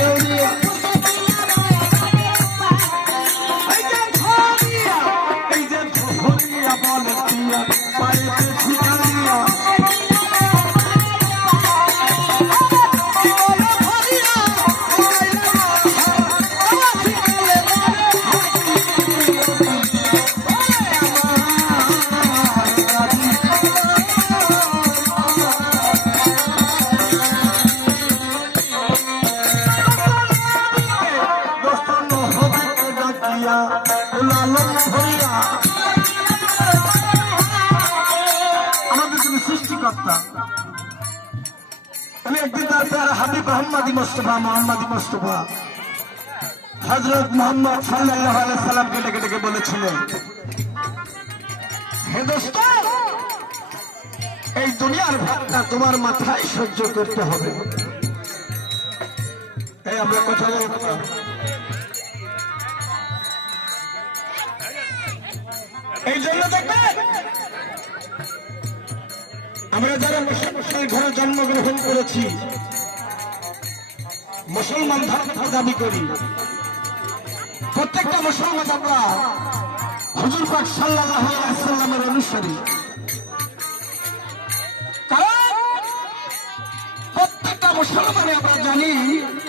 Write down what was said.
কেউরিয়া এই যে ধরিয়া বলে দিয়া পায়েতে ঠিকানিয়া আমাদের জন্য সৃষ্টিকর্তা। আমি একদিন তার প্যারা হাবিব মোহাম্মদী মোস্তফা হযরত মুহাম্মদ সাল্লাল্লাহু আলাইহি সাল্লামকে ডেকে ডেকে বলেছিলেন, হে দোস্ত, এই দুনিয়ার ভাবনা তোমার মাথায় সহ্য করতে হবে। এই আমরা কথা বলবো না। এই জন্য দেখবেন আমরা যারা মুসলমান ঘরে জন্মগ্রহণ করেছি, মুসলমান ধর্ম দাবি করি, প্রত্যেকটা মুসলমান আমরা হুজুর পাক সাল্লাল্লাহু আলাইহি ওয়াসাল্লামের অনুসারী। কারণ প্রত্যেকটা মুসলমানে আমরা জানি